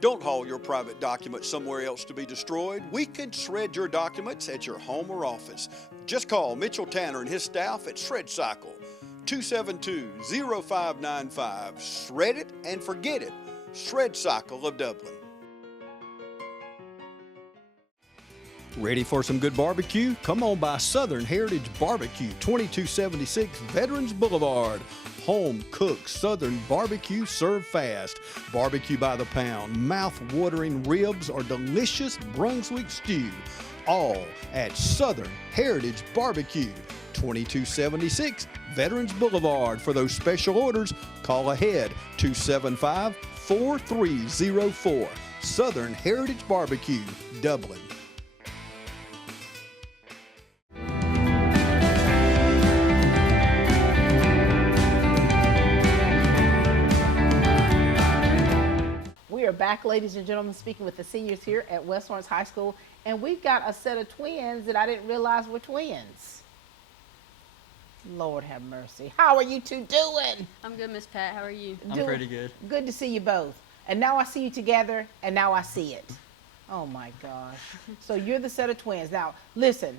Don't haul your private documents somewhere else to be destroyed. We can shred your documents at your home or office. Just call Mitchell Tanner and his staff at Shred Cycle, 272-0595. Shred it and forget it. Shred Cycle of Dublin. Ready for some good barbecue? Come on by Southern Heritage Barbecue, 2276 Veterans Boulevard. Home cooked Southern barbecue served fast. Barbecue by the pound, mouth-watering ribs, or delicious Brunswick stew. All at Southern Heritage Barbecue, 2276 Veterans Boulevard. For those special orders, call ahead 275-4304. Southern Heritage Barbecue, Dublin. We are back, ladies and gentlemen, speaking with the seniors here at West Lawrence High School, and we've got a set of twins that I didn't realize were twins. Lord have mercy. How are you two doing? I'm good, Miss Pat. How are you? I'm pretty good. Good to see you both. And now I see you together, and now I see it. Oh my gosh. So you're the set of twins. Now, listen,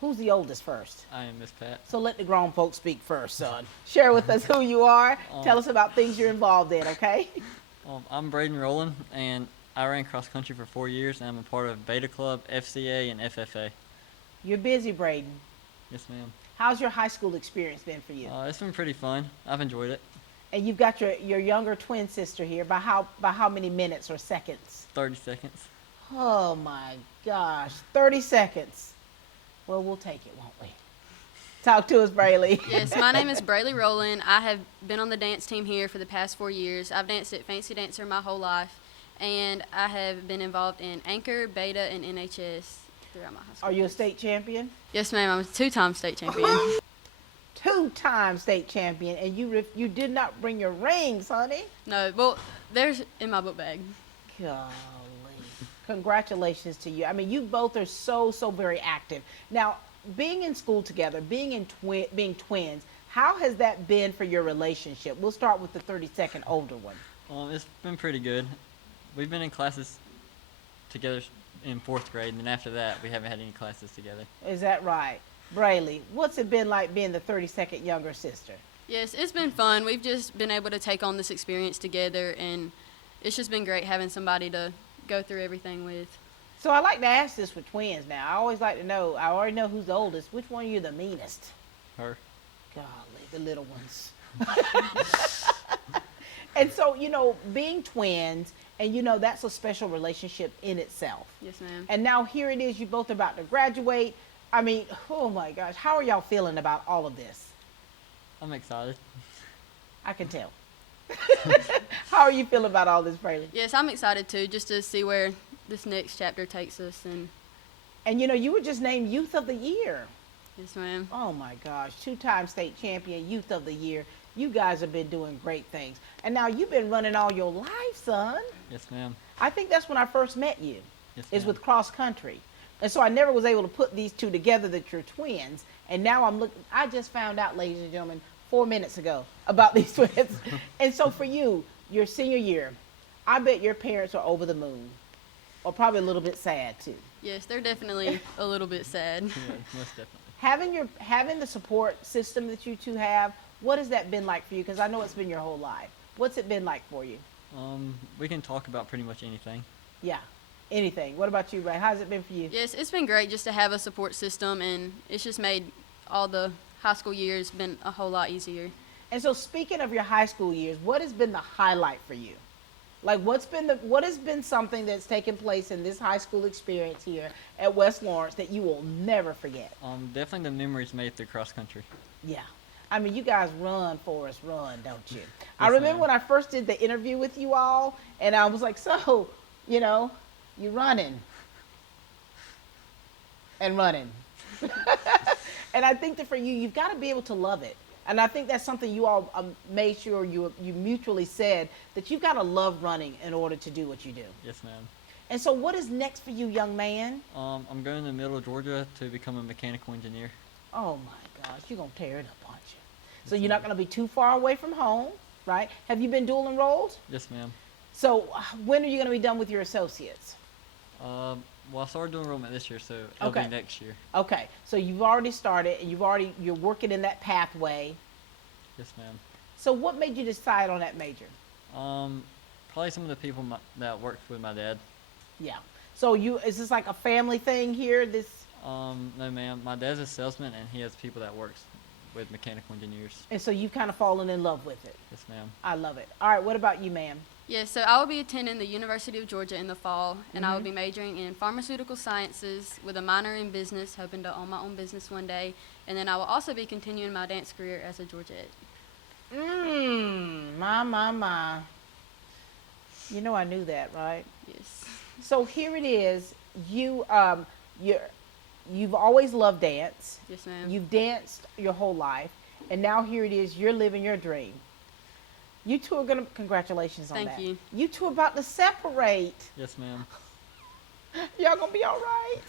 who's the oldest first? I am Miss Pat. So let the grown folks speak first, son. Share with us who you are. Tell us about things you're involved in, okay? I'm Braden Rowland, and I ran cross country for 4 years, and I'm a part of Beta Club, FCA, and FFA. You're busy, Braden. Yes, ma'am. How's your high school experience been for you? It's been pretty fun. I've enjoyed it. And you've got your younger twin sister here. By how many minutes or seconds? 30 seconds. Oh my gosh, 30 seconds. Well, we'll take it, won't we? Talk to us, Brayley. Yes, my name is Brayley Rowland. I have been on the dance team here for the past 4 years. I've danced at Fancy Dancer my whole life, and I have been involved in Anchor, Beta, and NHS throughout my high school. Are you a state champion? Yes, ma'am. I'm a two-time state champion. Two-time state champion, and you did not bring your rings, honey. No, well, there's in my book bag. Golly. Congratulations to you. I mean, you both are so very active. Now, being in school together, being twins, how has that been for your relationship? We'll start with the 32nd older one. It's been pretty good. We've been in classes together in 4th grade, and then after that, we haven't had any classes together. Is that right? Brayley, what's it been like being the 32nd younger sister? Yes, it's been fun. We've just been able to take on this experience together, and it's just been great having somebody to go through everything with. So I like to ask this with twins now. I always like to know, I already know who's the oldest. Which one are you the meanest? Her. Golly, the little ones. And so, being twins, and that's a special relationship in itself. Yes, ma'am. And now here it is, you both about to graduate. I mean, oh my gosh, how are y'all feeling about all of this? I'm excited. I can tell. How are you feeling about all this, Braylon? Yes, I'm excited too, just to see where this next chapter takes us. And you were just named Youth of the Year. Yes, ma'am. Oh my gosh, 2-time state champion, Youth of the Year. You guys have been doing great things. And now you've been running all your life, son. Yes, ma'am. I think that's when I first met you. Yes, is ma'am. with cross country. And so I never was able to put these two together that you're twins. And now I just found out, ladies and gentlemen, 4 minutes ago about these twins. And so for you, your senior year, I bet your parents are over the moon, or probably a little bit sad too. Yes, they're definitely a little bit sad. Yeah, most definitely. Having the support system that you two have, what has that been like for you? Because I know it's been your whole life. What's it been like for you? We can talk about pretty much anything. Yeah, anything. What about you, Ray? How's it been for you? Yes, it's been great just to have a support system, and it's just made all the high school years been a whole lot easier. And so speaking of your high school years, what has been the highlight for you? Like what has been something that's taken place in this high school experience here at West Lawrence that you will never forget? Definitely the memories made through cross country. Yeah. I mean, you guys run, Forrest, run, don't you? Yes, I remember ma'am. when I first did the interview with you all, and I was like, so, you running and running. And I think that for you, you've got to be able to love it. And I think that's something you all made sure you mutually said, that you've got to love running in order to do what you do. Yes, ma'am. And so what is next for you, young man? I'm going to Middle Georgia to become a mechanical engineer. Oh my gosh, you're going to tear it up, aren't you? So you're not going to be too far away from home, right? Have you been dual enrolled? Yes, ma'am. So when are you going to be done with your associates? Well, I started doing enrollment this year, so it'll Okay. be next year. Okay, so you've already started, and you're working in that pathway. Yes, ma'am. So what made you decide on that major? Probably some of the people that worked with my dad. Yeah. So is this like a family thing here? This. No, ma'am. My dad's a salesman, and he has people that works with mechanical engineers. And so you've kind of fallen in love with it. Yes, ma'am. I love it. All right, what about you, ma'am? Yeah, so I will be attending the University of Georgia in the fall, and I will be majoring in pharmaceutical sciences with a minor in business, hoping to own my own business one day. And then I will also be continuing my dance career as a Georgiette. My. You know I knew that, right? Yes. So here it is. You've always loved dance. Yes, ma'am. You've danced your whole life, and now here it is. You're living your dream. You two are gonna. Congratulations on that. Thank you. You two are about to separate. Yes, ma'am. Y'all gonna be all right?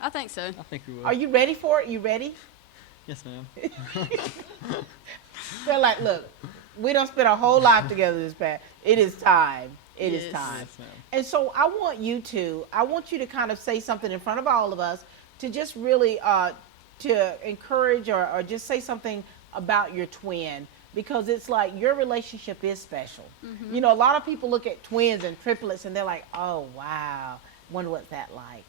I think so. I think we will. Are you ready for it? You ready? Yes, ma'am. They're like, look, we don't spend our whole life together this past. It is time. It is Yes. time. Yes, ma'am. And so I want you to kind of say something in front of all of us to just really to encourage or just say something about your twin, because it's like your relationship is special. You know, a lot of people look at twins and triplets and they're like, oh wow, wonder what's that like.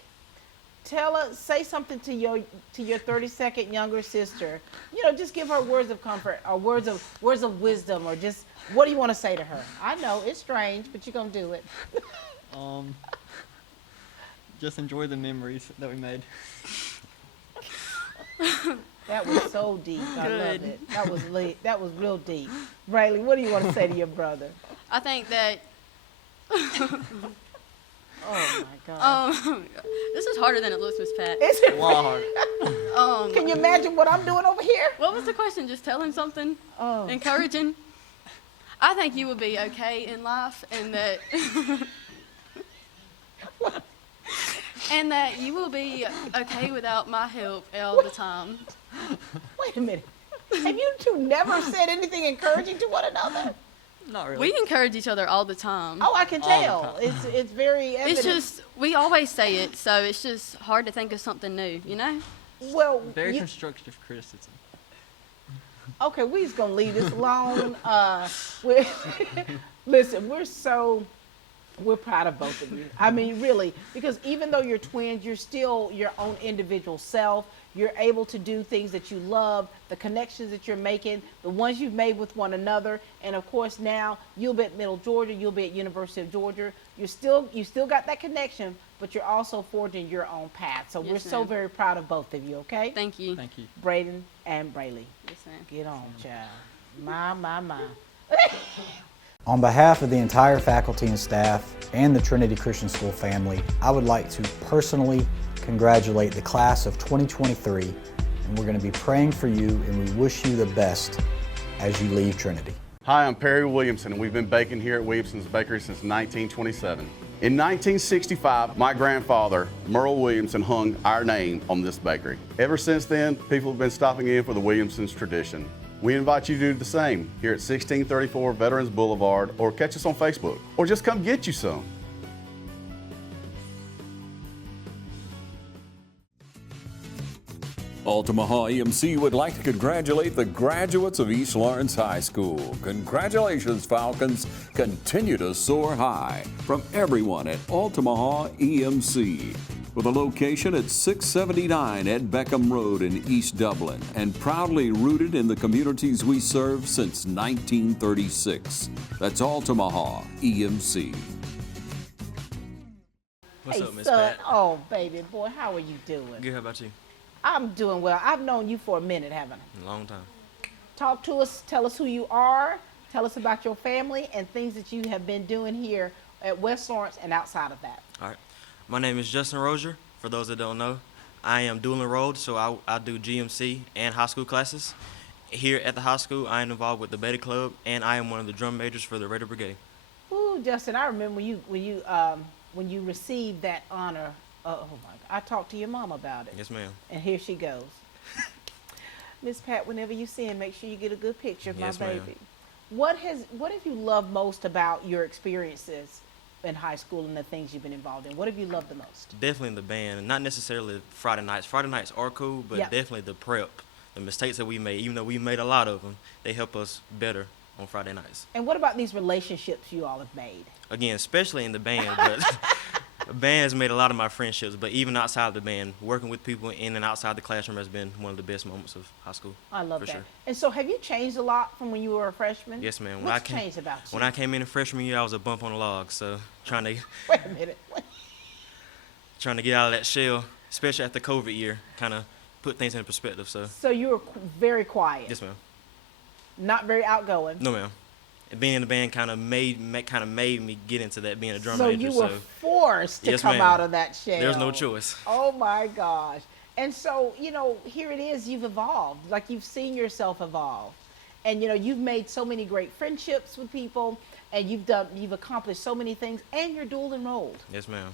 Say something to your 32nd younger sister. You know, just give her words of comfort or words of wisdom, or just what do you want to say to her? I know it's strange, but you're gonna do it. Just enjoy the memories that we made. That was so deep. I love Good. it. That was real deep. Braylee, what do you want to say to your brother? I think that Oh my God. this is harder than it looks, Miss Pat. Is it? A lot harder. Can you imagine what I'm doing over here? What was the question? Just tell him something Oh. encouraging. I think you will be okay in life, and that and that you will be okay without my help all the time. Wait a minute. Have you two never said anything encouraging to one another? Not really. We encourage each other all the time. Oh, I can All the tell. time. It's very evident. It's just we always say it, so it's just hard to think of something new, you know? well. Very constructive criticism. Okay, we just gonna leave this alone. Listen, we're proud of both of you. I mean, really, because even though you're twins, you're still your own individual self. You're able to do things that you love, the connections that you're making, the ones you've made with one another, and of course now you'll be at Middle Georgia, you'll be at University of Georgia. You still got that connection, but you're also forging your own path. So Yes, we're so ma'am. very proud of both of you. Okay, Thank you. Thank you. Braden and Braylee, Yes, ma'am. get on, child. My. On behalf of the entire faculty and staff and the Trinity Christian School family, I would like to personally congratulate the class of 2023, and we're going to be praying for you, and we wish you the best as you leave Trinity. Hi, I'm Perry Williamson, and we've been baking here at Williamson's Bakery since 1927. In 1965, my grandfather, Merle Williamson, hung our name on this bakery. Ever since then, people have been stopping in for the Williamson's tradition. We invite you to do the same here at 1634 Veterans Boulevard, or catch us on Facebook, or just come get you some. Altamaha EMC would like to congratulate the graduates of East Lawrence High School. Congratulations, Falcons. Continue to soar high. From everyone at Altamaha EMC. With a location at 679 Ed Beckham Road in East Dublin, and proudly rooted in the communities we serve since 1936. That's Altamaha EMC. What's Hey, up, Miss son. Pat? Oh, baby boy, how are you doing? Good, how about you? I'm doing well. I've known you for a minute, haven't I? A long time. Talk to us. Tell us who you are. Tell us about your family and things that you have been doing here at West Lawrence and outside of that. All right. My name is Justin Rozier. For those that don't know, I am dual enrolled, so I do GMC and high school classes. Here at the high school, I am involved with the Beta Club, and I am one of the drum majors for the Raider Brigade. Ooh, Justin, I remember when you received that honor. Oh my God, I talked to your mom about it. Yes, ma'am. And here she goes. Miss Pat, whenever you see him, make sure you get a good picture of Yes, my ma'am. baby. What have you loved most about your experiences in high school and the things you've been involved in? What have you loved the most? Definitely the band, not necessarily Friday nights. Friday nights are cool, but Yep. definitely the prep, the mistakes that we made. Even though we made a lot of them, they help us better on Friday nights. And what about these relationships you all have made? Again, especially in the band, but the band has made a lot of my friendships. But even outside the band, working with people in and outside the classroom has been one of the best moments of high school. I love for that. sure. And so have you changed a lot from when you were a freshman? Yes, ma'am. What's changed about you? When I came in the freshman year, I was a bump on the log. So trying to Wait a minute. get out of that shell, especially after COVID year, kind of put things in perspective. So So you were very quiet. yes, ma'am. Not very outgoing. No, ma'am. And being in the band kind of made me get into that, being a drum So major. you were forced to Yes, come ma'am. out of that shell. There's no choice. Oh my gosh. And so, here it is, you've evolved. Like you've seen yourself evolve. And you've made so many great friendships with people and you've accomplished so many things and you're dual enrolled. Yes, ma'am.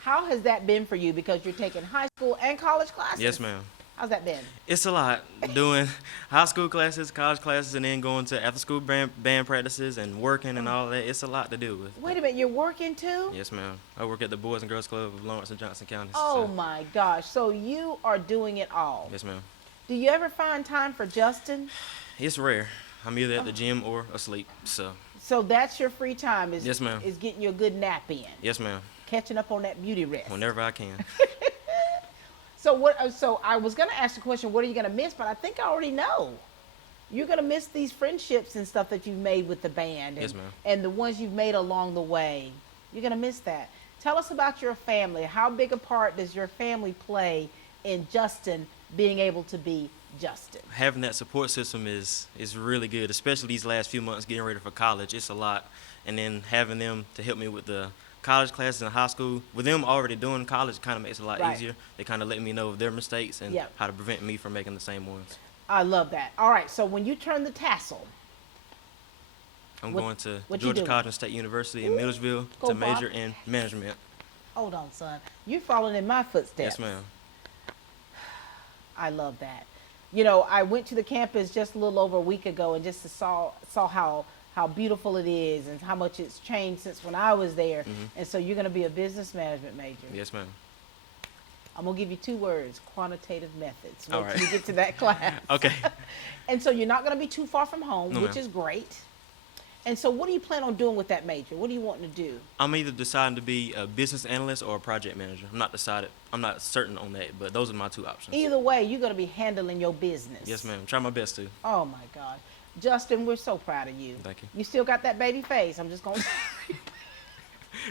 How has that been for you? Because you're taking high school and college classes. Yes, ma'am. How's that been? It's a lot doing high school classes, college classes, and then going to after school band practices and working and all that. It's a lot to deal with. Wait a minute, you're working too? Yes, ma'am. I work at the Boys and Girls Club of Lawrence and Johnson counties. Oh so. my gosh. So you are doing it all. Yes, ma'am. Do you ever find time for Justin? It's rare. I'm either at the gym or asleep. So So that's your free time is Yes, ma'am. is getting you a good nap in. yes, ma'am. Catching up on that beauty rest. Whenever I can. So I was gonna ask the question, what are you gonna miss? But I think I already know. You're gonna miss these friendships and stuff that you've made with the band, and, Yes, ma'am. and the ones you've made along the way. You're gonna miss that. Tell us about your family. How big a part does your family play in Justin being able to be Justin? Having that support system is really good, especially these last few months getting ready for college. It's a lot. And then having them to help me with the college classes in high school, with them already doing college, kind of makes it a lot Right. easier. They kind of let me know of their mistakes and Yep. how to prevent me from making the same ones. I love that. All right, so when you turn the tassel, I'm What- going to what you Georgia doing? College and State University in Millersville Go, to Bob. major in management. hold on, son. You're following in my footsteps. Yes, ma'am. I love that. I went to the campus just a little over a week ago and just saw how beautiful it is and how much it's changed since when I was there. And so you're going to be a business management major. Yes, ma'am. I'm going to give you 2 words, quantitative methods. Wait All till right. you get to that class. Okay. And so you're not going to be too far from home, No, which ma'am. is great. And so what do you plan on doing with that major? What are you wanting to do? I'm either deciding to be a business analyst or a project manager. I'm not certain on that, but those are my 2 options. Either way, you're going to be handling your business. Yes, ma'am. Try my best to. Oh my God. Justin, we're so proud of you. Thank you. You still got that baby face. I'm just going to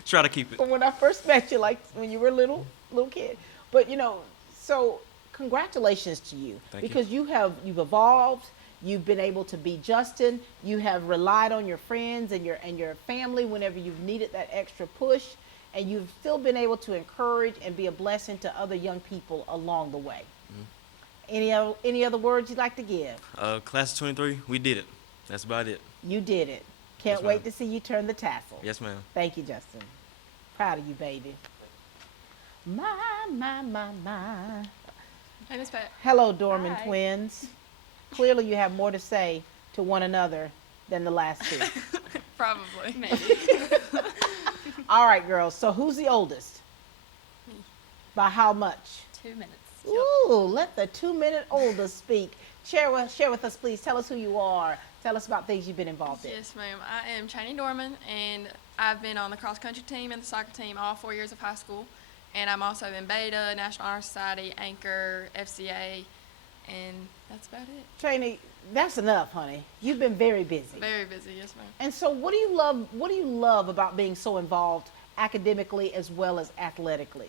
Try to keep it. from when I first met you, like when you were a little kid. But so congratulations to you. Thank you. Because you've evolved, you've been able to be Justin, you have relied on your friends and your family whenever you've needed that extra push, and you've still been able to encourage and be a blessing to other young people along the way. Any other words you'd like to give? Class of 23, we did it. That's about it. You did it. Can't Yes, wait ma'am. to see you turn the tassel. Yes, ma'am. Thank you, Justin. Proud of you, baby. My. Hey, Miss Pat. Hello, Dorman Hi. twins. Clearly, you have more to say to one another than the last 2. Probably. All right, girls. So, who's the oldest? Me. By how much? 2 minutes. Ooh, let the 2-minute oldest speak. Share with us, please. Tell us who you are. Tell us about things you've been involved in. Yes, ma'am. I am Chaney Dorman, and I've been on the cross country team and the soccer team all 4 years of high school. And I'm also in Beta, National Honor Society, Anchor, FCA, and that's about it. Chaney, that's enough, honey. You've been very busy. Very busy, yes, ma'am. And so, what do you love? What do you love about being so involved academically as well as athletically?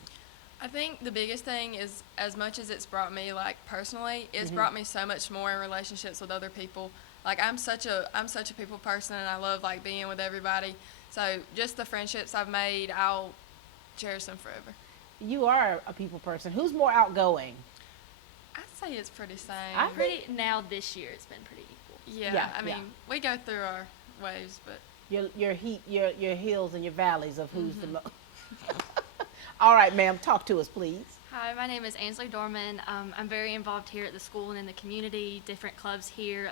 I think the biggest thing is, as much as it's brought me, like, personally, it's brought me so much more in relationships with other people. Like, I'm such a people person, and I love, like, being with everybody. So just the friendships I've made, I'll cherish them forever. You are a people person. Who's more outgoing? I'd say it's pretty same. I think- Now this year it's been pretty equal. Yeah, Yeah, I mean, yeah. we go through our waves, but Your hills and your valleys of who's the most. All right, ma'am, talk to us, please. Hi, my name is Ansley Dorman. I'm very involved here at the school and in the community, different clubs here.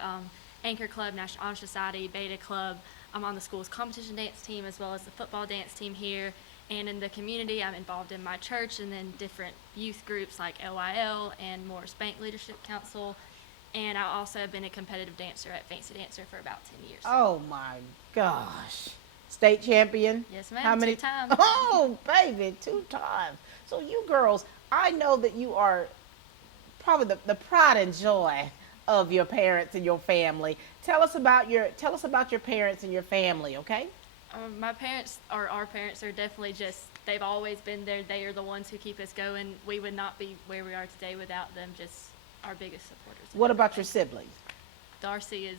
Anchor Club, National Honor Society, Beta Club. I'm on the school's competition dance team as well as the football dance team here. And in the community, I'm involved in my church and then different youth groups like LYL and Morris Bank Leadership Council. And I also have been a competitive dancer at Fancy Dancer for about 10 years. Oh my gosh. State champion? Yes, ma'am. How many 2 times. Oh, baby, 2 times. So you girls, I know that you are probably the pride and joy of your parents and your family. Tell us about your parents and your family, okay? My parents, or our parents, are definitely they've always been there. They are the ones who keep us going. We would not be where we are today without them, just our biggest supporters. What about your siblings? Darcy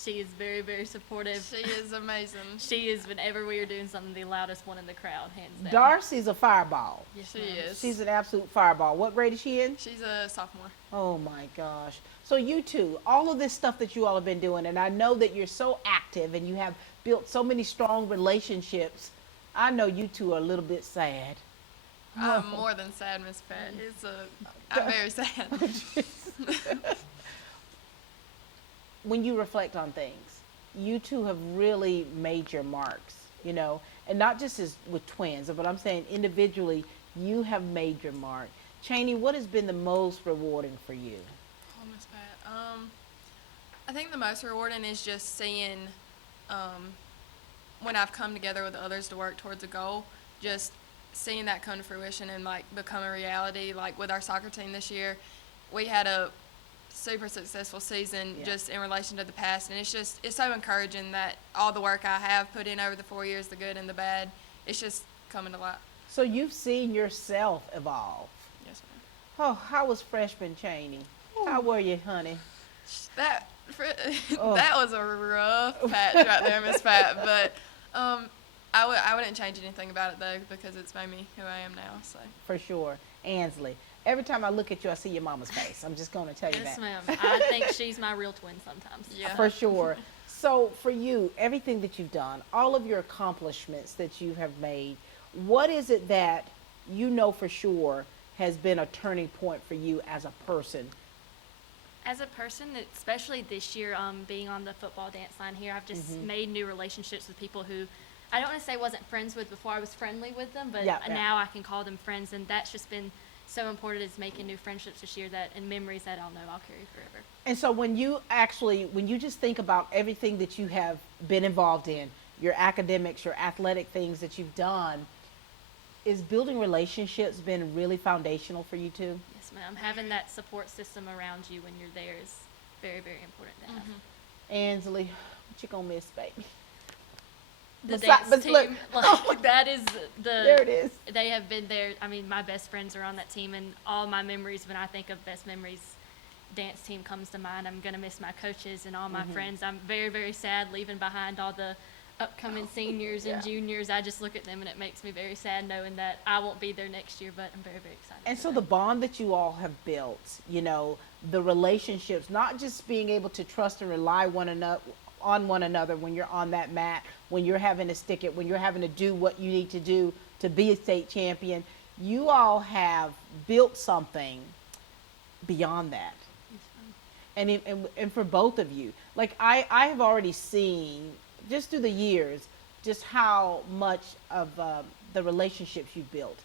she is very, very supportive. She is amazing. She is, whenever we are doing something, the loudest one in the crowd, hands down. Darcy's a fireball. Yes, She ma'am. is. She's an absolute fireball. What grade is she in? She's a sophomore. Oh my gosh. So you two, all of this stuff that you all have been doing, and I know that you're so active and you have built so many strong relationships. I know you two are a little bit sad. I'm more than sad, Miss Pat. I'm very sad. When you reflect on things, you two have really made your marks, you know, and not just as with twins, but I'm saying individually, you have made your mark. Cheney, what has been the most rewarding for you? Oh, Miss Pat. I think the most rewarding is just seeing when I've come together with others to work towards a goal, just seeing that come to fruition and like become a reality. Like with our soccer team this year, we had a super successful season just in relation to the past, and it's so encouraging that all the work I have put in over the 4 years, the good and the bad, it's just coming to light. So you've seen yourself evolve. Yes, ma'am. Oh, how was freshman Cheney? How were you, honey? That was a rough patch right there, Miss Pat. But I wouldn't change anything about it though, because it's made me who I am now. So For sure. Ansley, every time I look at you, I see your mama's face. I'm just going to tell you Yes, that. ma'am. I think she's my real twin sometimes. yeah. For sure. So for you, everything that you've done, all of your accomplishments that you have made, what is it that you know for sure has been a turning point for you as a person? As a person, especially this year, being on the football dance line here, I've just made new relationships with people who I don't want to say wasn't friends with before. I was friendly with them, but now I can call them friends, and that's just been so important, is making new friendships this year and memories that I'll know I'll carry forever. And so when you just think about everything that you have been involved in, your academics, your athletic things that you've done, is building relationships been really foundational for you too? Yes, ma'am. Having that support system around you when you're there is very, very important to have. Ansley, what you gonna miss, baby? The Besi- dance look- team, like, that is There it is. They have been there. I mean, my best friends are on that team, and all my memories, when I think of best memories, dance team comes to mind. I'm gonna miss my coaches and all my friends. I'm very, very sad leaving behind all the upcoming seniors and juniors. I just look at them and it makes me very sad knowing that I won't be there next year, but I'm very, very excited. And for so them. the bond that you all have built, you know, the relationships, not just being able to trust and rely on one another when you're on that mat, when you're having to stick it, when you're having to do what you need to do to be a state champion, you all have built something beyond that. And for both of you, like I have already seen just through the years, just how much of the relationships you built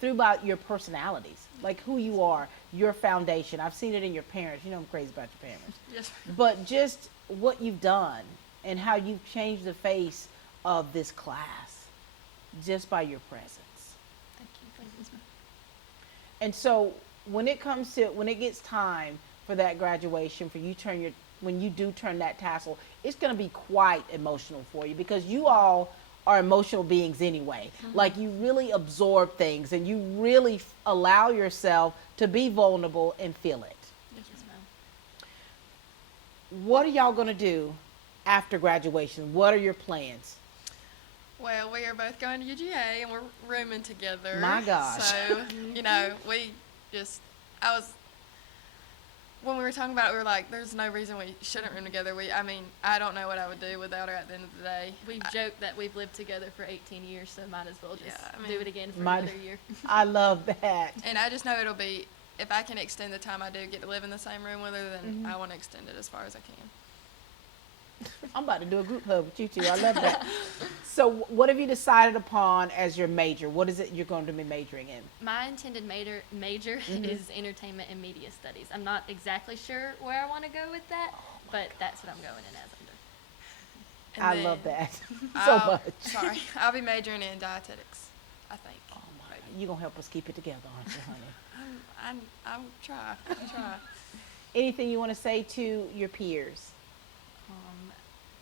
through about your personalities, like who you are, your foundation. I've seen it in your parents. You know I'm crazy about your parents. Yes. But just what you've done and how you've changed the face of this class just by your presence. Thank you. And so when it gets time for that graduation, when you do turn that tassel, it's going to be quite emotional for you because you all are emotional beings anyway. Like you really absorb things and you really allow yourself to be vulnerable and feel it. Yes, ma'am. What are y'all going to do after graduation? What are your plans? Well, we are both going to UGA and we're rooming together. My gosh. So, you know, when we were talking about it, we were like, there's no reason we shouldn't room together. I don't know what I would do without her at the end of the day. We've joked that we've lived together for 18 years, so might as well just do it again for Might- another year. I love that. And I just know it'll be, if I can extend the time I do get to live in the same room with her, then I want to extend it as far as I can. I'm about to do a group hug with you two. I love that. So what have you decided upon as your major? What is it you're going to be majoring in? My intended major is entertainment and media studies. I'm not exactly sure where I want to go with that, but that's what I'm going in as under. I love that so much. Sorry, I'll be majoring in dietetics, I think. Oh my, you're going to help us keep it together, aren't you, honey? I'll try. I'll try. Anything you want to say to your peers?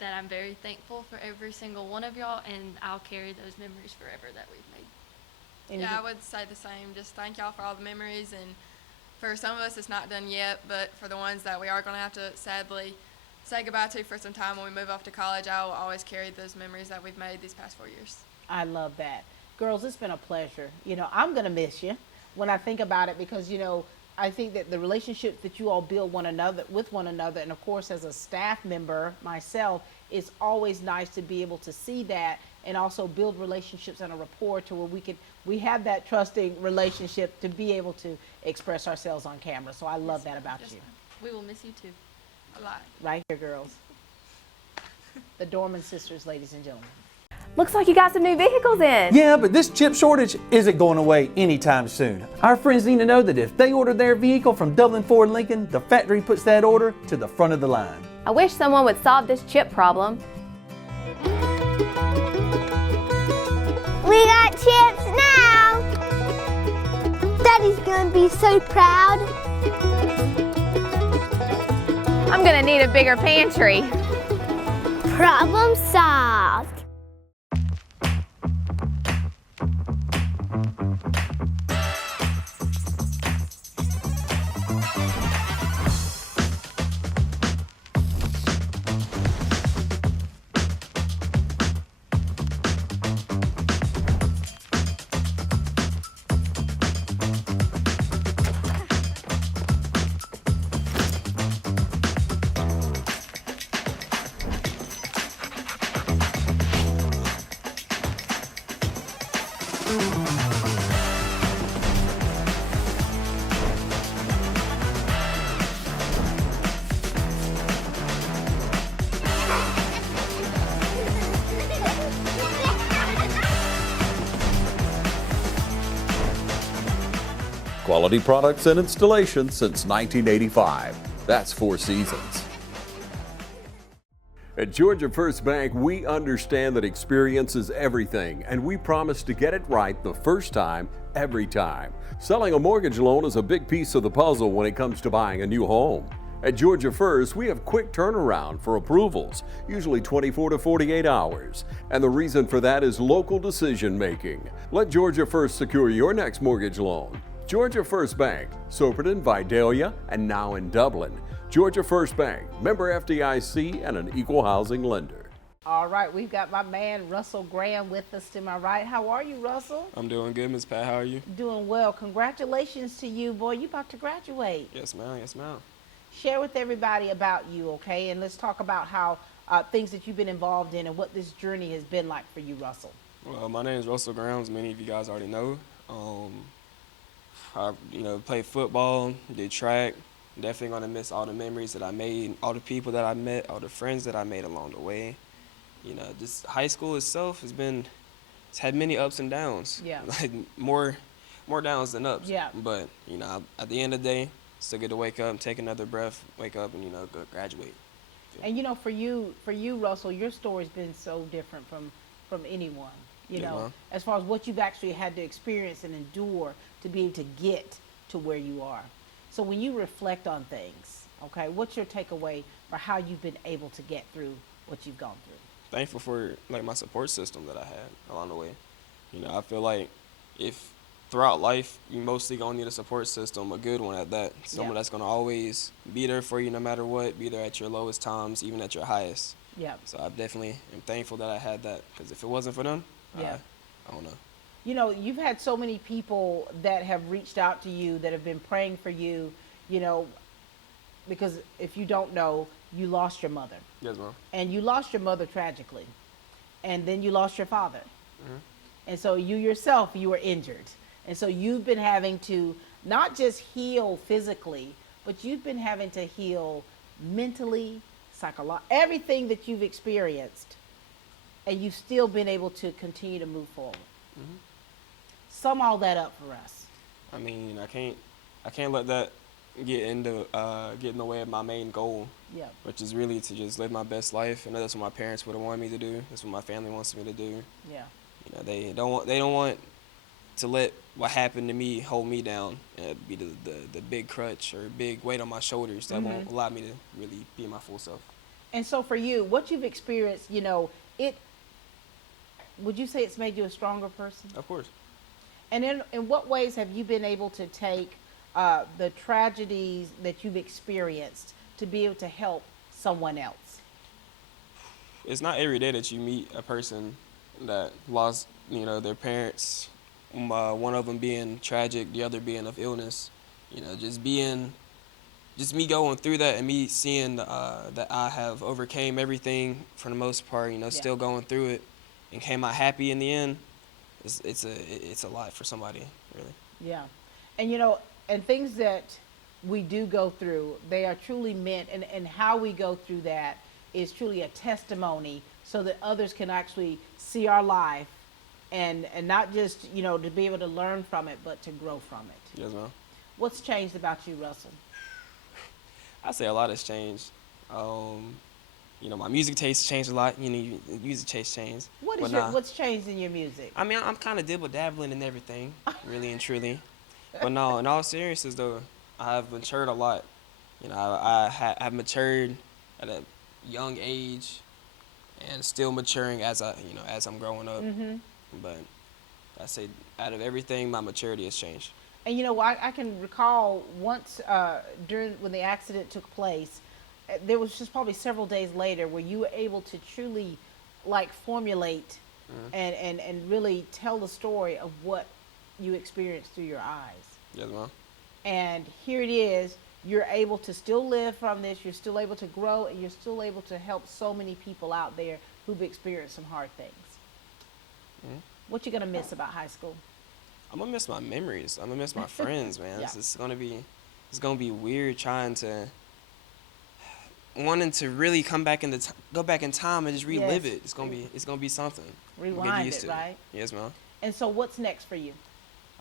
That I'm very thankful for every single one of y'all, and I'll carry those memories forever that we've made. Yeah, I would say the same. Just thank y'all for all the memories, and for some of us it's not done yet, but for the ones that we are going to have to sadly say goodbye to for some time when we move off to college, I will always carry those memories that we've made these past 4 years. I love that. Girls, it's been a pleasure. You know, I'm going to miss you when I think about it because, you know, I think that the relationships that you all build with one another, and of course as a staff member myself, it's always nice to be able to see that and also build relationships and a rapport to where we have that trusting relationship to be able to express ourselves on camera. So I love that about you. We will miss you too. A lot. Right here, girls. The Dorman sisters, ladies and gentlemen. Looks like you got some new vehicles in. Yeah, but this chip shortage isn't going away anytime soon. Our friends need to know that if they order their vehicle from Dublin Ford Lincoln, the factory puts that order to the front of the line. I wish someone would solve this chip problem. We got chips now! Daddy's gonna be so proud. I'm gonna need a bigger pantry. Problem solved. Quality products and installations since 1985. That's 4 seasons. At Georgia First Bank, we understand that experience is everything, and we promise to get it right the first time, every time. Selling a mortgage loan is a big piece of the puzzle when it comes to buying a new home. At Georgia First, we have quick turnaround for approvals, usually 24 to 48 hours. And the reason for that is local decision making. Let Georgia First secure your next mortgage loan. Georgia First Bank, Soperton, Vidalia, and now in Dublin. Georgia First Bank, member FDIC and an equal housing lender. All right, we've got my man Russell Graham with us to my right. How are you, Russell? I'm doing good, Ms. Pat. How are you? Doing well. Congratulations to you, boy. You about to graduate. Yes, ma'am. Yes, ma'am. Share with everybody about you, okay? And let's talk about how things that you've been involved in and what this journey has been like for you, Russell. Well, my name is Russell Graham, as many of you guys already know. I played football, did track. Definitely gonna miss all the memories that I made, all the people that I met, all the friends that I made along the way. You know, just high school itself it's had many ups and downs. Yeah. Like more downs than ups. Yeah. But at the end of the day, still get to wake up, take another breath, wake up, and go graduate. And for you, Russell, your story's been so different from anyone. As far as what you've actually had to experience and endure to be able to get to where you are. So when you reflect on things, okay, what's your takeaway for how you've been able to get through what you've gone through? Thankful for my support system that I had along the way. I feel like if throughout life you mostly gonna need a support system, a good one at that, someone that's gonna always be there for you no matter what, be there at your lowest times, even at your highest. Yeah. So I definitely am thankful that I had that, because if it wasn't for them, I don't know. You've had so many people that have reached out to you, that have been praying for you, because if you don't know, you lost your mother. Yes, ma'am. And you lost your mother tragically. And then you lost your father. Mm-hmm. And so you yourself, you were injured. And so you've been having to not just heal physically, but you've been having to heal mentally, everything that you've experienced, and you've still been able to continue to move forward. Mhm. Sum all that up for us. I mean, I can't let that get in the way of my main goal, Yeah. which is really to just live my best life. And that's what my parents would have wanted me to do. That's what my family wants me to do. Yeah. You know, they don't want to let what happened to me hold me down and be the big crutch or big weight on my shoulders that won't allow me to really be my full self. And so for you, what you've experienced, you know, would you say it's made you a stronger person? Of course. And in what ways have you been able to take the tragedies that you've experienced to be able to help someone else? It's not every day that you meet a person that lost, you know, their parents, one of them being tragic, the other being of illness. You know, just me going through that and me seeing that I have overcame everything for the most part, you know, still going through it and came out happy in the end. It's a lot for somebody, really. Yeah. And you know, and things that we do go through, they are truly meant, and how we go through that is truly a testimony so that others can actually see our life and not just, you know, to be able to learn from it, but to grow from it. Yes, ma'am. What's changed about you, Russell? I say a lot has changed. You know, my music taste changed a lot. You know, music taste changed. What's changed in your music? I mean, I'm kind of dibble-dabbling in everything, really and truly. But no, in all seriousness, though, I have matured a lot. You know, I've matured at a young age, and still maturing as I'm growing up. But I say, out of everything, my maturity has changed. And you know, I can recall once when the accident took place, there was just probably several days later where you were able to truly like formulate and really tell the story of what you experienced through your eyes. Yes, ma'am. And here it is, you're able to still live from this, you're still able to grow, and you're still able to help so many people out there who've experienced some hard things. What you gonna miss about high school? I'm gonna miss my memories. I'm gonna miss my friends, man. Yeah. It's gonna be weird wanting to really go back in time and just relive it. It's gonna be something. Rewind it, right? Yes, ma'am. And so what's next for you?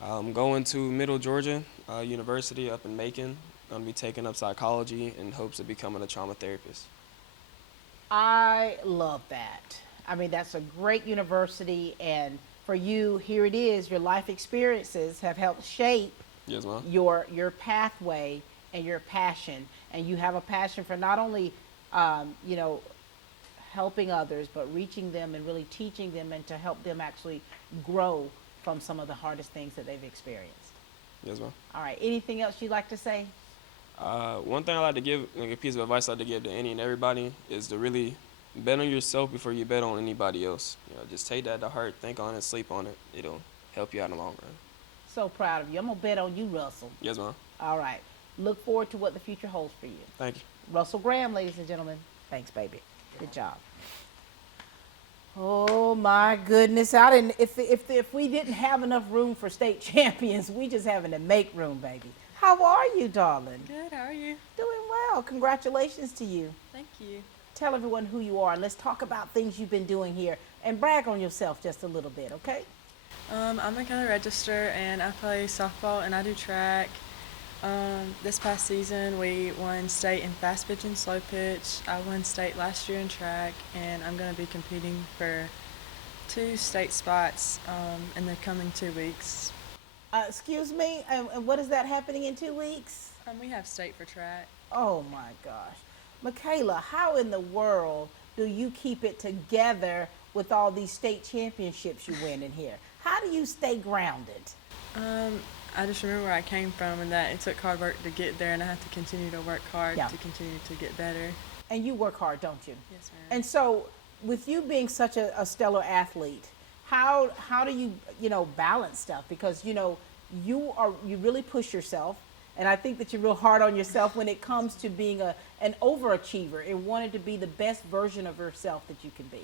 I'm going to Middle Georgia University up in Macon. I'm gonna be taking up psychology in hopes of becoming a trauma therapist. I love that. I mean, that's a great university, and for you, here it is, your life experiences have helped shape Yes, ma'am. your pathway and your passion. And you have a passion for not only, you know, helping others, but reaching them and really teaching them and to help them actually grow from some of the hardest things that they've experienced. Yes, ma'am. All right, anything else you'd like to say? One thing I like to give, like a piece of advice I like to give to any and everybody, is to really bet on yourself before you bet on anybody else. You know, just take that to heart, think on it, sleep on it. It'll help you out in the long run. So proud of you. I'm gonna bet on you, Russell. Yes, ma'am. All right. Look forward to what the future holds for you. Thank you. Russell Graham, ladies and gentlemen. Thanks, baby. Good job. Oh my goodness! If we didn't have enough room for state champions, we just having to make room, baby. How are you, darling? Good. How are you? Doing well. Congratulations to you. Thank you. Tell everyone who you are. Let's talk about things you've been doing here and brag on yourself just a little bit, okay? I'm a Keller Register, and I play softball and I do track. This past season, we won state in fast pitch and slow pitch. I won state last year in track, and I'm going to be competing for 2 state spots in the coming 2 weeks. Excuse me, and what is that happening in 2 weeks? We have state for track. Oh my gosh. Michaela, how in the world do you keep it together with all these state championships you win in here? How do you stay grounded? I just remember where I came from and that it took hard work to get there, and I have to continue to work hard to continue to get better. And you work hard, don't you? Yes, ma'am. And so, with you being such a stellar athlete, how do you balance stuff? Because you really push yourself, and I think that you're real hard on yourself when it comes to being an overachiever and wanting to be the best version of yourself that you can be.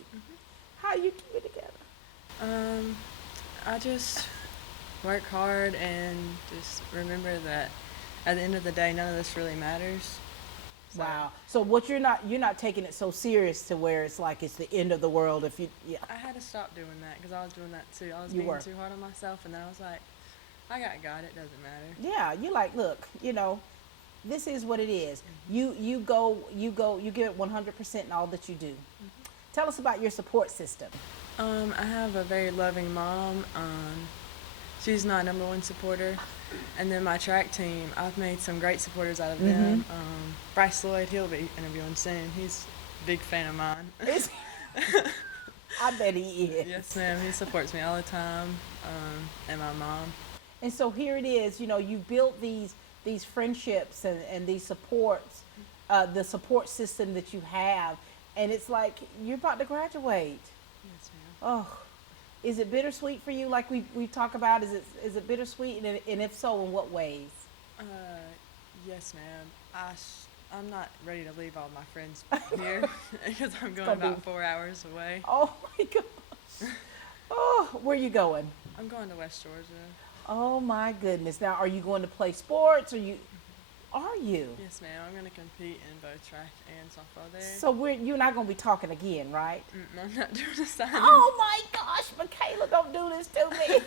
How do you keep it together? I just work hard and just remember that at the end of the day, none of this really matters. So, Wow. So what you're not taking it so serious to where it's like it's the end of the world if you, yeah. I had to stop doing that because I was doing that too. I was You being were. too hard on myself, and then I was like, I got God. It doesn't matter. Yeah, you're like, look, this is what it is. You give it 100% in all that you do. Tell us about your support system. I have a very loving mom. She's my #1 supporter. And then my track team, I've made some great supporters out of them. Bryce Lloyd, he'll be interviewing soon. He's a big fan of mine. I bet he is. Yes, ma'am. He supports me all the time, and my mom. And so here it is, you built these friendships and these supports, the support system that you have, and it's like you're about to graduate. Yes, ma'am. Oh, is it bittersweet for you? Like we talk about, is it bittersweet, and if so, in what ways? Yes, ma'am. I'm not ready to leave all my friends here because I'm going about 4 hours away. Oh my gosh. Oh, where are you going? I'm going to West Georgia. Oh my goodness. Now, are you going to play sports? Are you? Yes, ma'am. I'm going to compete in both track and softball there. So you and I going to be talking again, right? I'm not doing a signing. Oh my gosh, Michaela, don't do this to me.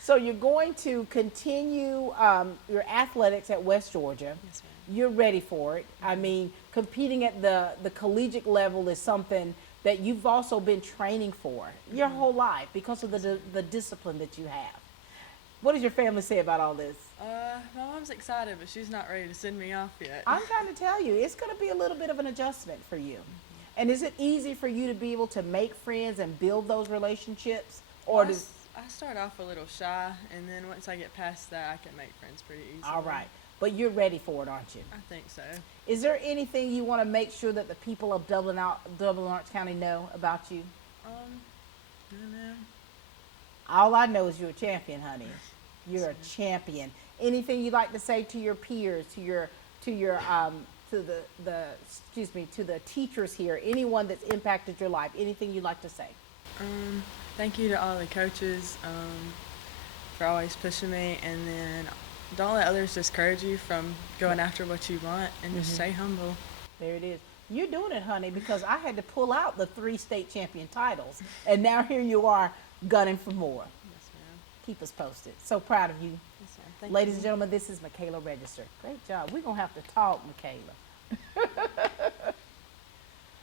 So you're going to continue your athletics at West Georgia. Yes, ma'am. You're ready for it. I mean, competing at the collegiate level is something that you've also been training for your whole life because of the discipline that you have. What does your family say about all this? My mom's excited, but she's not ready to send me off yet. I'm trying to tell you, it's going to be a little bit of an adjustment for you. And is it easy for you to be able to make friends and build those relationships? Or I start off a little shy, and then once I get past that, I can make friends pretty easily. All right. But you're ready for it, aren't you? I think so. Is there anything you want to make sure that the people of Dublin Orange County know about you? No, ma'am. All I know is you're a champion, honey. You're a champion. Anything you'd like to say to your peers, to the teachers here, anyone that's impacted your life, anything you'd like to say? Thank you to all the coaches for always pushing me, and then don't let others discourage you from going after what you want, and just stay humble. There it is. You're doing it, honey, because I had to pull out the 3 state champion titles, and now here you are gunning for more. Yes, ma'am. Keep us posted. So proud of you. Yes, ma'am. Thank Ladies you. and gentlemen, this is Michaela Register. Great job. We're going to have to talk, Michaela.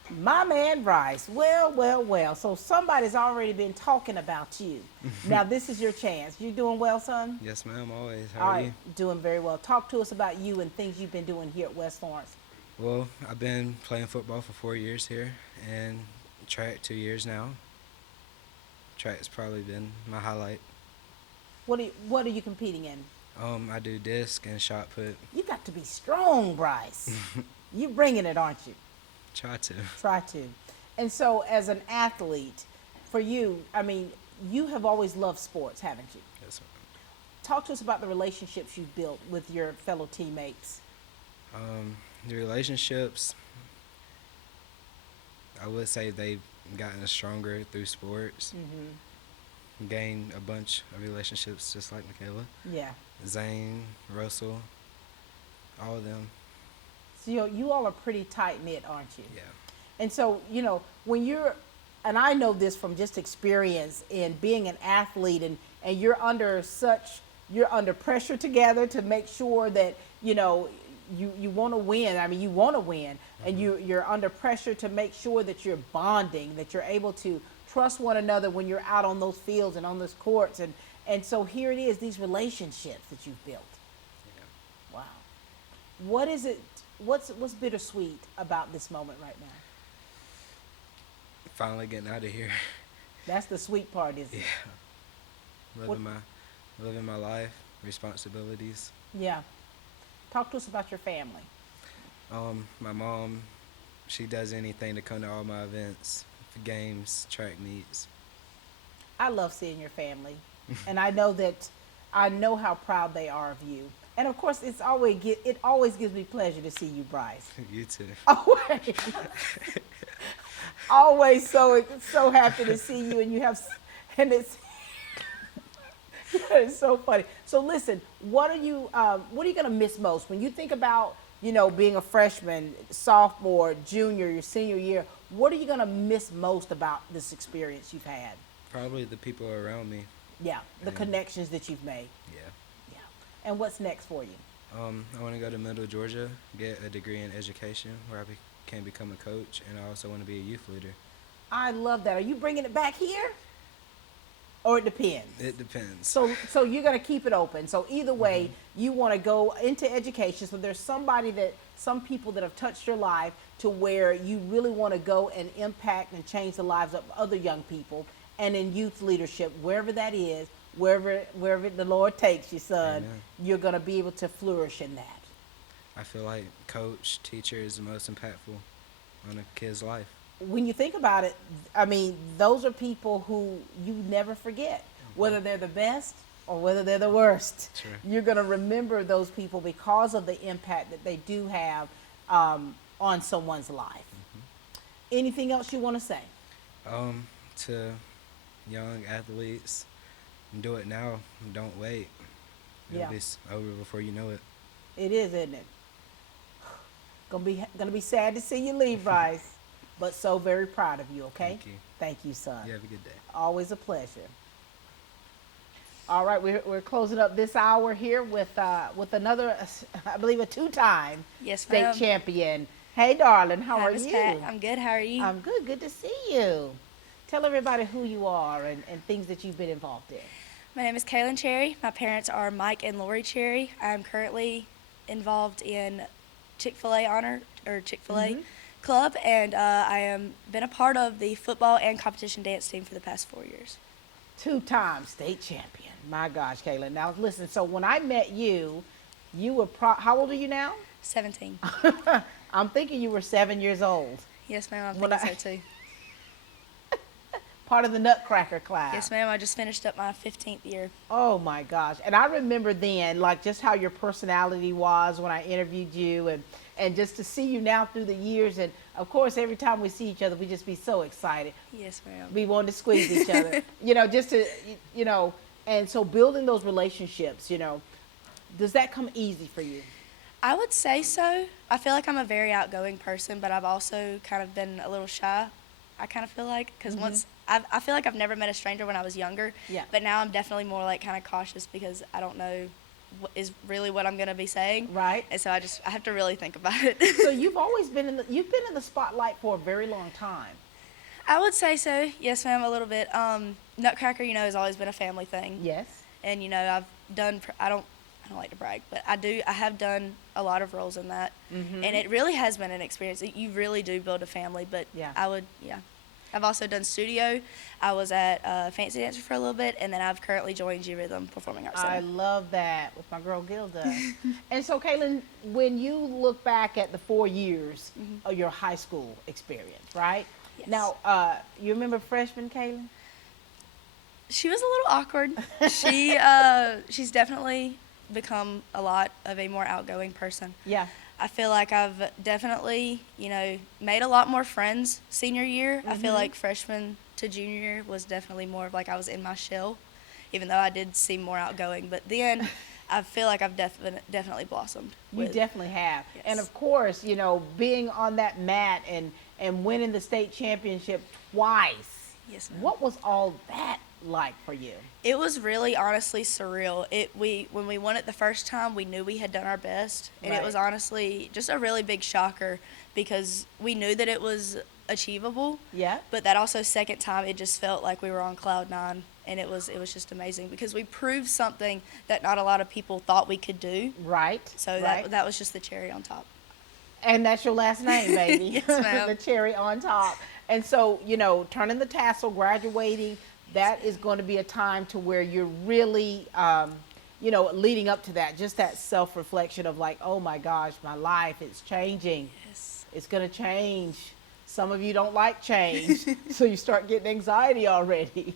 My man, Bryce. Well. So somebody's already been talking about you. Now, this is your chance. You doing well, son? Yes, ma'am, always. How All are right, you? doing very well. Talk to us about you and things you've been doing here at West Lawrence. Well, I've been playing football for 4 years here and track 2 years now. Track's probably been my highlight. What are you competing in? I do disc and shot put. You got to be strong, Bryce. You bringing it, aren't you? Try to. Try to. And so as an athlete, for you, I mean, you have always loved sports, haven't you? Yes, ma'am. Talk to us about the relationships you've built with your fellow teammates. The relationships, I would say they've gotten stronger through sports. Gained a bunch of relationships just like Michaela. Yeah. Zane, Russell, all of them. So you all are pretty tight-knit, aren't you? Yeah. And so, when you're, and I know this from just experience in being an athlete, and you're under pressure together to make sure that, you want to win. I mean, you want to win, and you're under pressure to make sure that you're bonding, that you're able to trust one another when you're out on those fields and on those courts. And so here it is, these relationships that you've built. Yeah. Wow. What is it? What's bittersweet about this moment right now? Finally getting out of here. That's the sweet part, isn't it? Yeah. Living my life, responsibilities. Yeah. Talk to us about your family. My mom, she does anything to come to all my events, games, track meets. I love seeing your family, and I know how proud they are of you. And of course, it always gives me pleasure to see you, Bryce. You too. Always. Always so happy to see you, and it's so funny. So listen, what are you gonna miss most when you think about you know, being a freshman, sophomore, junior, your senior year, what are you going to miss most about this experience you've had? Probably the people around me. Yeah, the connections that you've made. Yeah. Yeah. And what's next for you? I want to go to Middle Georgia, get a degree in education where I can become a coach, and I also want to be a youth leader. I love that. Are you bringing it back here? Or it depends? It depends. So you're going to keep it open. So either way, you want to go into education. So there's some people that have touched your life to where you really want to go and impact and change the lives of other young people. And in youth leadership, wherever that is, wherever the Lord takes you, son, Amen. You're going to be able to flourish in that. I feel like coach, teacher is the most impactful on a kid's life. When you think about it, I mean, those are people who you never forget, whether they're the best or whether they're the worst. Sure. You're going to remember those people because of the impact that they do have on someone's life. Anything else you want to say? To young athletes, do it now. Don't wait. It'll be over before you know it. It is, isn't it? Gonna be sad to see you leave, Bryce, but so very proud of you. Okay. Thank you. Thank you, son. You have a good day. Always a pleasure. All right, we're closing up this hour here with another, I believe, a two-time state champion. Hey, darling, how are you? Pat. I'm good. How are you? I'm good. Good to see you. Tell everybody who you are and things that you've been involved in. My name is Kaylin Cherry. My parents are Mike and Lori Cherry. I'm currently involved in Chick-fil-A Club, and I am been a part of the football and competition dance team for the past 4 years. Two-time state champion. My gosh, Kaylin. Now, listen, so when I met you, you were how old are you now? 17. I'm thinking you were 7 years old. Yes, ma'am. I'm thinking so, too. Part of the Nutcracker class. Yes, ma'am. I just finished up my 15th year. Oh, my gosh. And I remember then, like, just how your personality was when I interviewed you and just to see you now through the years. And, of course, every time we see each other, we just be so excited. Yes, ma'am. We want to squeeze each other, just to, and so building those relationships, does that come easy for you? I would say so. I feel like I'm a very outgoing person, but I've also kind of been a little shy, I kind of feel like, because I feel like I've never met a stranger when I was younger, but now I'm definitely more like kind of cautious because I don't know is really what I'm going to be saying. Right. And so I have to really think about it. So you've always been you've been in the spotlight for a very long time. I would say so. Yes, ma'am, a little bit. Nutcracker, has always been a family thing. Yes. And, I've done, I don't like to brag, but I have done a lot of roles in that. And it really has been an experience. You really do build a family, but I've also done studio. I was at Fancy Dancer for a little bit, and then I've currently joined G Rhythm Performing Arts Center. I love that with my girl Gilda. And so, Kaylin, when you look back at the 4 years of your high school experience, right? Yes. Now, you remember freshman Kaylin? She was a little awkward. She's definitely become a lot of a more outgoing person. Yeah. I feel like I've definitely, made a lot more friends senior year. I feel like freshman to junior year was definitely more of like I was in my shell, even though I did seem more outgoing. But then I feel like I've definitely blossomed. You definitely have. Yes. And of course, being on that mat and winning the state championship twice. Yes, ma'am. What was all that like for you? It was really honestly surreal. When we won it the first time, we knew we had done our best, and it was honestly just a really big shocker because we knew that it was achievable. Yeah. But that also second time, it just felt like we were on cloud nine, and it was just amazing because we proved something that not a lot of people thought we could do. Right. So that was just the cherry on top. And that's your last name, baby. Yes, ma'am. The cherry on top. And so, turning the tassel, graduating, that is going to be a time to where you're really, leading up to that, just that self-reflection of like, oh my gosh, my life is changing. Yes. It's going to change. Some of you don't like change, so you start getting anxiety already.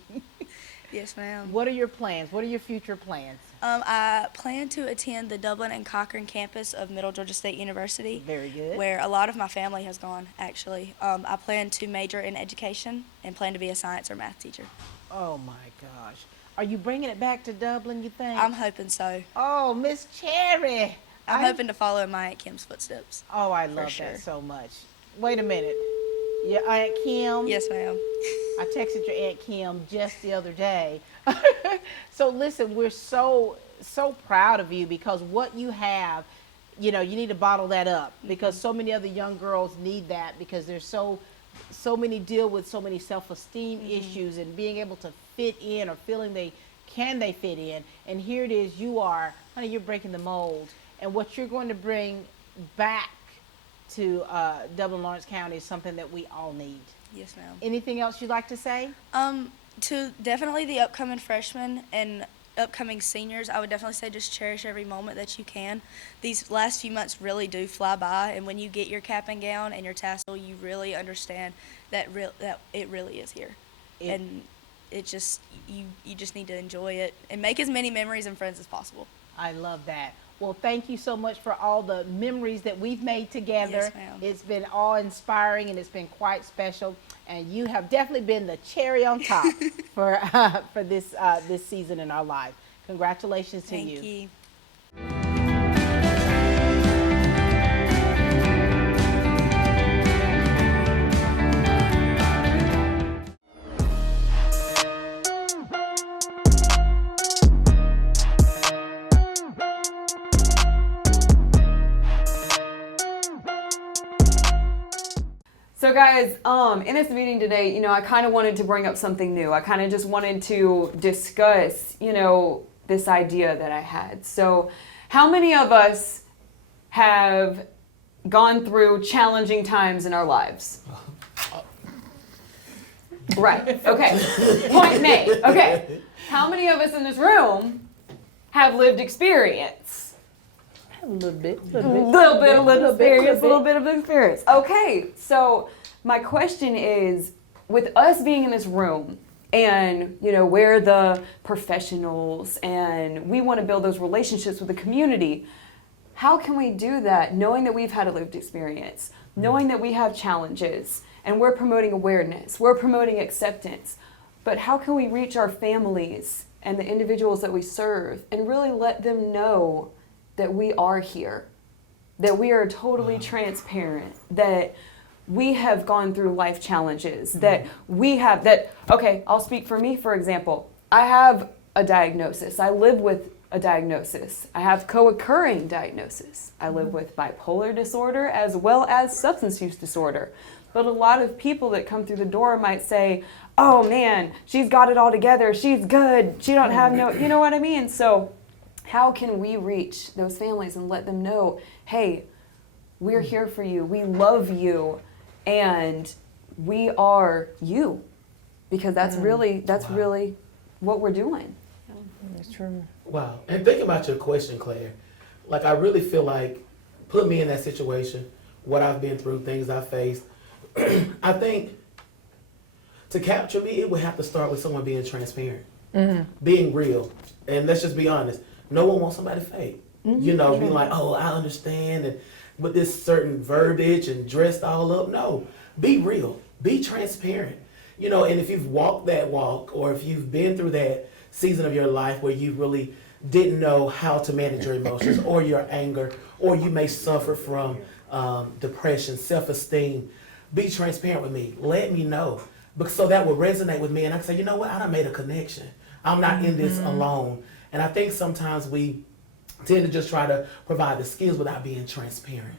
Yes, ma'am. What are your plans? What are your future plans? I plan to attend the Dublin and Cochrane campus of Middle Georgia State University. Very good. Where a lot of my family has gone, actually. I plan to major in education and plan to be a science or math teacher. Oh, my gosh. Are you bringing it back to Dublin, you think? I'm hoping so. Oh, Miss Cherry. I'm hoping to follow in my Aunt Kim's footsteps. Oh, I love sure. that so much. Wait a minute. Your Aunt Kim? Yes, ma'am. I texted your Aunt Kim just the other day. So listen, we're so proud of you because what you have, you need to bottle that up because so many other young girls need that because there's so many deal with so many self-esteem issues and being able to fit in or feeling they fit in. And here it is, honey, you're breaking the mold. And what you're going to bring back to Dublin Lawrence County is something that we all need. Yes, ma'am. Anything else you'd like to say? To definitely the upcoming freshmen and upcoming seniors, I would definitely say just cherish every moment that you can. These last few months really do fly by, and when you get your cap and gown and your tassel, you really understand that it really is here. And it just you just need to enjoy it and make as many memories and friends as possible. I love that. Well, thank you so much for all the memories that we've made together. Yes, ma'am. It's been awe-inspiring and it's been quite special. And you have definitely been the cherry on top for this season in our life. Congratulations to you. Thank you. So guys, in this meeting today, I kind of wanted to bring up something new. I kind of just wanted to discuss, this idea that I had. So how many of us have gone through challenging times in our lives? Right, okay. Point made. Okay. How many of us in this room have lived experience? A little bit. A little bit of experience. Okay, so my question is, with us being in this room, and we're the professionals, and we want to build those relationships with the community, how can we do that knowing that we've had a lived experience, knowing that we have challenges, and we're promoting awareness, we're promoting acceptance, but how can we reach our families and the individuals that we serve and really let them know that we are here, that we are totally transparent, that we have gone through life challenges, that we have okay, I'll speak for me, for example. I have a diagnosis. I live with a diagnosis. I have co-occurring diagnosis. I live with bipolar disorder as well as substance use disorder. But a lot of people that come through the door might say, oh man, she's got it all together, she's good, she don't have no, you know what I mean? So how can we reach those families and let them know, hey, we're here for you, we love you, and we are you? Because that's really what we're doing. That's true. Wow. And think about your question, Claire. Like, I really feel like, put me in that situation, what I've been through, things I faced. I think to capture me, it would have to start with someone being transparent, being real. And let's just be honest. No one wants somebody fake. Being like, oh, I understand, and with this certain verbiage and dressed all up. No, be real. Be transparent. And if you've walked that walk, or if you've been through that season of your life where you really didn't know how to manage your emotions or your anger, or you may suffer from depression, self-esteem, be transparent with me. Let me know. So that will resonate with me, and I can say, you know what, I done made a connection. I'm not in this alone. And I think sometimes we tend to just try to provide the skills without being transparent.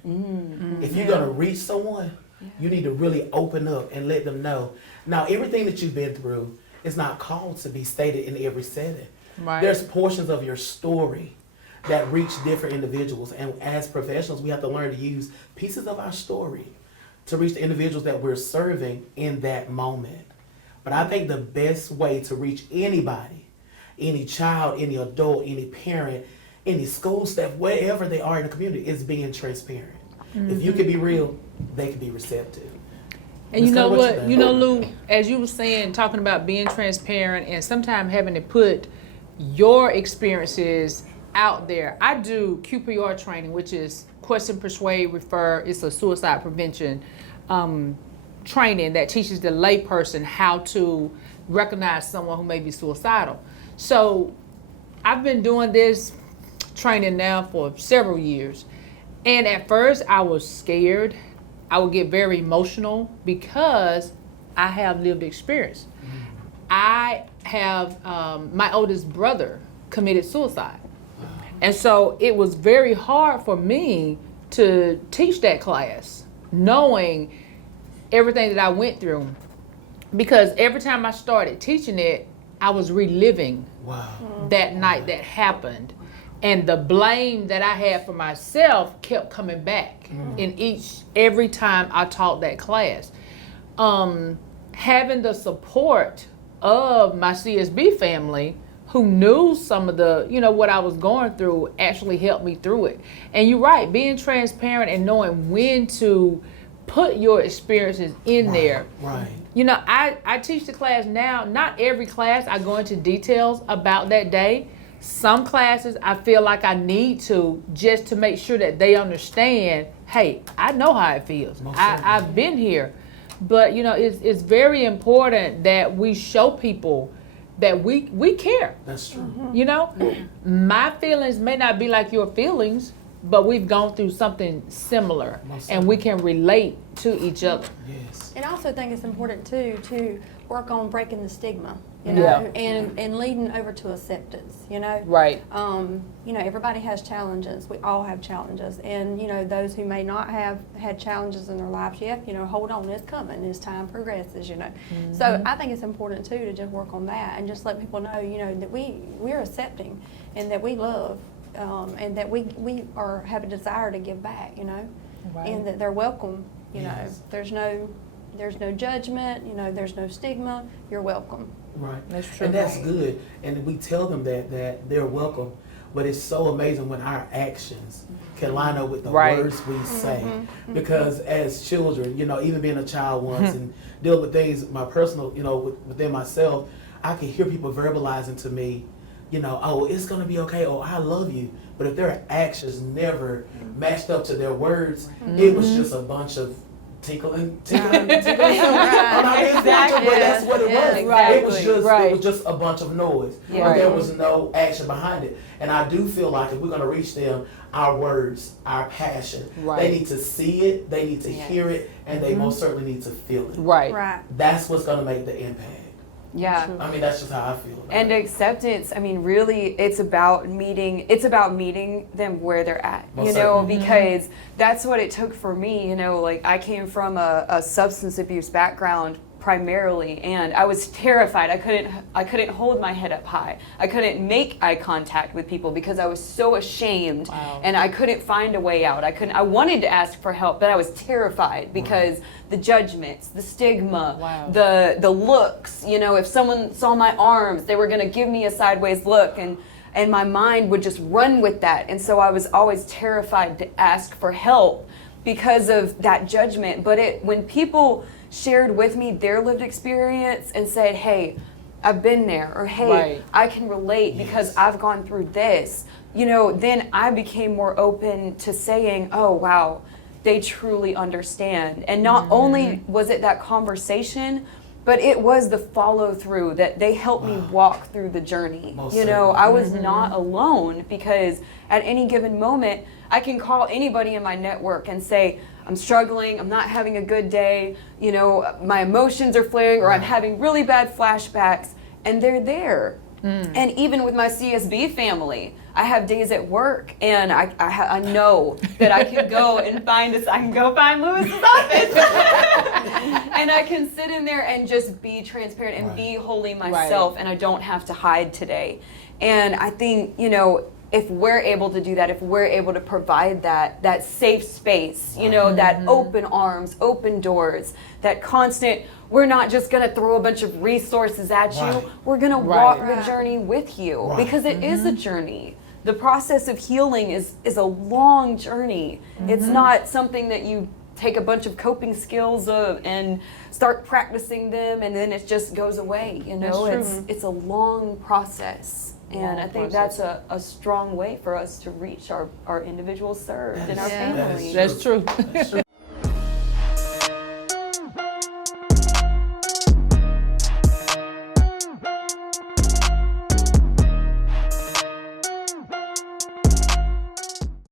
If you're gonna reach someone, you need to really open up and let them know. Now, everything that you've been through is not called to be stated in every setting. Right. There's portions of your story that reach different individuals, and as professionals, we have to learn to use pieces of our story to reach the individuals that we're serving in that moment. But I think the best way to reach anybody, any child, any adult, any parent, any school staff, wherever they are in the community, is being transparent. If you can be real, they can be receptive. And you know what, Lou, as you were saying, talking about being transparent and sometimes having to put your experiences out there. I do QPR training, which is question, persuade, refer. It's a suicide prevention training that teaches the layperson how to recognize someone who may be suicidal. So I've been doing this training now for several years. And at first I was scared. I would get very emotional because I have lived experience. I have, my oldest brother committed suicide. And so it was very hard for me to teach that class, knowing everything that I went through. Because every time I started teaching it, I was reliving that night that happened. And the blame that I had for myself kept coming back in every time I taught that class. Having the support of my CSB family, who knew some of the, what I was going through, actually helped me through it. And you're right, being transparent and knowing when to put your experiences in there. Right. I teach the class now. Not every class I go into details about that day. Some classes I feel like I need to, just to make sure that they understand, hey, I know how it feels. I've been here. But it's very important that we show people that we care. That's true. My feelings may not be like your feelings, but we've gone through something similar, and we can relate to each other. Yes. And I also think it's important too to work on breaking the stigma, Yeah. and leading over to acceptance, Right. Everybody has challenges. We all have challenges. And, those who may not have had challenges in their lives yet, hold on, it's coming as time progresses, So I think it's important too to just work on that and just let people know, that we're accepting and that we love, and that we have a desire to give back, Right. and that they're welcome, Yes. There's no judgment, there's no stigma, you're welcome. Right. That's true. And that's good. And we tell them that they're welcome. But it's so amazing when our actions can line up with the words we say. Because as children, even being a child once and dealing with things, my personal, within myself, I can hear people verbalizing to me, oh, it's going to be okay, oh, I love you. But if their actions never matched up to their words, it was just a bunch of tinkling. Right. Exactly. But that's what it was. Exactly. It was just a bunch of noise. Yeah. But there was no action behind it. And I do feel like if we're going to reach them, our words, our passion, they need to see it, they need to hear it, and they most certainly need to feel it. Right. That's what's going to make the impact. Yeah. I mean, that's just how I feel about And it. acceptance, I mean, really, it's about meeting them where they're at, because that's what it took for me, like I came from a substance abuse background primarily, and I was terrified. I couldn't hold my head up high. I couldn't make eye contact with people because I was so ashamed, and I couldn't find a way out. I wanted to ask for help, but I was terrified because the judgments, the stigma, the looks, if someone saw my arms, they were going to give me a sideways look, and my mind would just run with that. And so I was always terrified to ask for help because of that judgment. But when people shared with me their lived experience and said, hey, I've been there, or hey, I can relate because I've gone through this, then I became more open to saying, oh, wow, they truly understand. And not only was it that conversation, but it was the follow through that they helped me walk through the journey. I was not alone, because at any given moment, I can call anybody in my network and say, I'm struggling, I'm not having a good day, my emotions are flaring, or I'm having really bad flashbacks, and they're there. And even with my CSB family, I have days at work, and I know that I can go and find Lewis's office, and I can sit in there and just be transparent and be wholly myself, and I don't have to hide today. And I think, if we're able to do that, if we're able to provide that safe space, that open arms, open doors, that constant, we're not just going to throw a bunch of resources at you, we're going to walk the journey with you, because it is a journey. The process of healing is a long journey. It's not something that you take a bunch of coping skills and start practicing them and then it just goes away, It's a long process. And I think that's a strong way for us to reach our individuals served and our families. That's true. That's true.